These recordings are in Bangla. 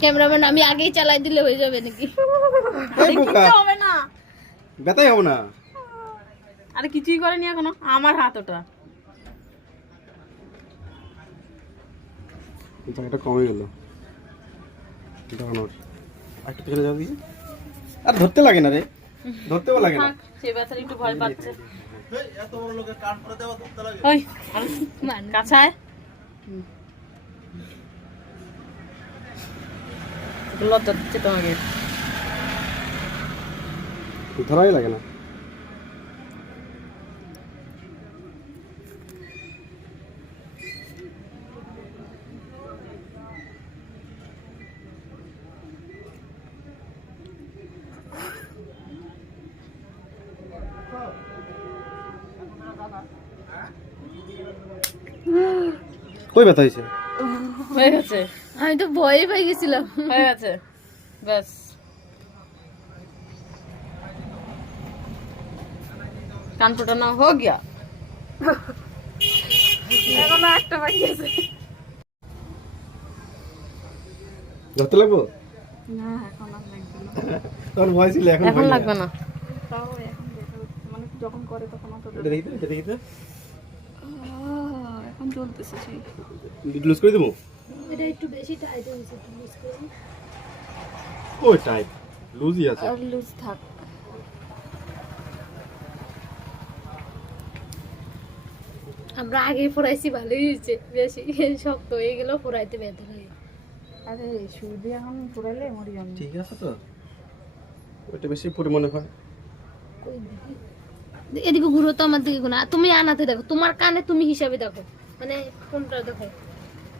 ক্যামেরাম্যান আমি আগেই চালাই দিলে হয়ে যাবে নাকি? কিছু হবে না, ব্যথাই হবে না। আরে কিছুই করেনি এখনো, আমার হাত ওটা। এটা কমে গেল দেখানোর। একটু পেছনে যাও দিকে। আর ধরতে লাগে না রে, ধরতেও লাগে না। সে ব্যথার একটু ভয় পাচ্ছে। ওই কাছায় লজ্জা দিচ্ছে তোমাকে। ধরাই লাগে না। কই ব্যথা হয়েছে? হয়ে গেছে, আমি তো ভয় পেয়ে গেছিলাম। হয়ে গেছে, ব্যাস। কান ফোটানো হো গিয়া। এখনো একটা বাকি আছে। ধরতে লাগবো? না এখন আর লাগবে না। তোর ভয় ছিল, এখন এখন ভয় লাগবে না। না। তাও এখন দেখা হচ্ছে, মানে যখন করে তখন অত এটা দেখি তো, এটা দেখি তো। এখন চলতেছে সেই। লুজ করে দেবো? এটা একটু বেশি টাইট হয়েছে, একটু লুজ করি। ওই টাইট লুজই আছে। আর লুজ থাক। আমরা আগে পড়াইছি, ভালোই হয়েছে। বেশি শক্ত হয়ে গেল, পড়াইতে ব্যথা লাগে। আরে শুধু এখন পুরাইলে মরি যাবে। ঠিক আছে তো, ওইটা বেশি পরে মনে হয়। এদিকে ঘুরো তো, আমার দিকে ঘুরো। তুমি আনাতে দেখো, তোমার কানে তুমি হিসাবে দেখো, মানে কোনটা দেখো।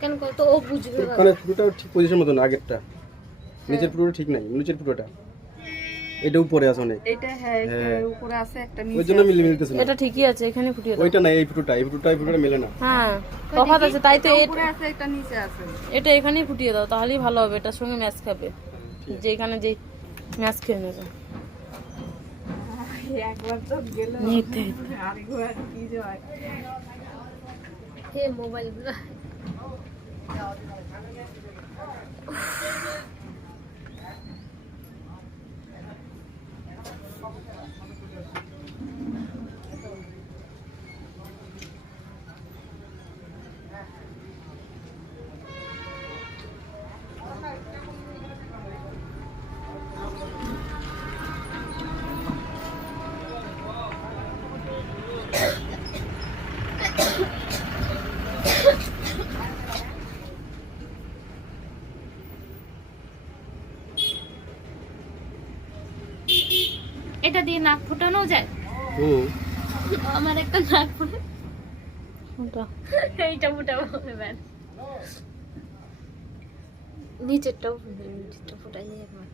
কেন কত ও বুঝবে ভালো। মানে পুরোটা ঠিক পজিশন মতো না, আগেরটা নিচের পুরোটা ঠিক নাই, নিচের পুরোটা এটা উপরে আছে অনেক। এটা হ্যাঁ, একটা হ্যাঁ। উপরে আছে, একটা ওই নিচে জন্য আছে। মিলতেছে না। এটা ঠিকই আছে, এখানে ফুটিয়ে দাও। ওইটা না, এই পুরোটা, এই পুরোটা, এই পুরোটা মেলে না। হ্যাঁ তফাৎ আছে, তাই তো উপরে আছে একটা নিচে আছে। এটা এখানেই ফুটিয়ে দাও, তাহলেই ভালো হবে। এটার সঙ্গে ম্যাচ খাবে, যে এখানে যে ম্যাচ খেয়ে নেবে। একবার তো গেল, নিতে আরেকবার কি যে হয়। হে মোবাইল গুলো এটা দিয়ে নাক ফোটানো যায়। আমার একটা নাক ফোটা, এইটা ফোটাবো এবার। নিচেরটাও ফুটাই যায় একবার।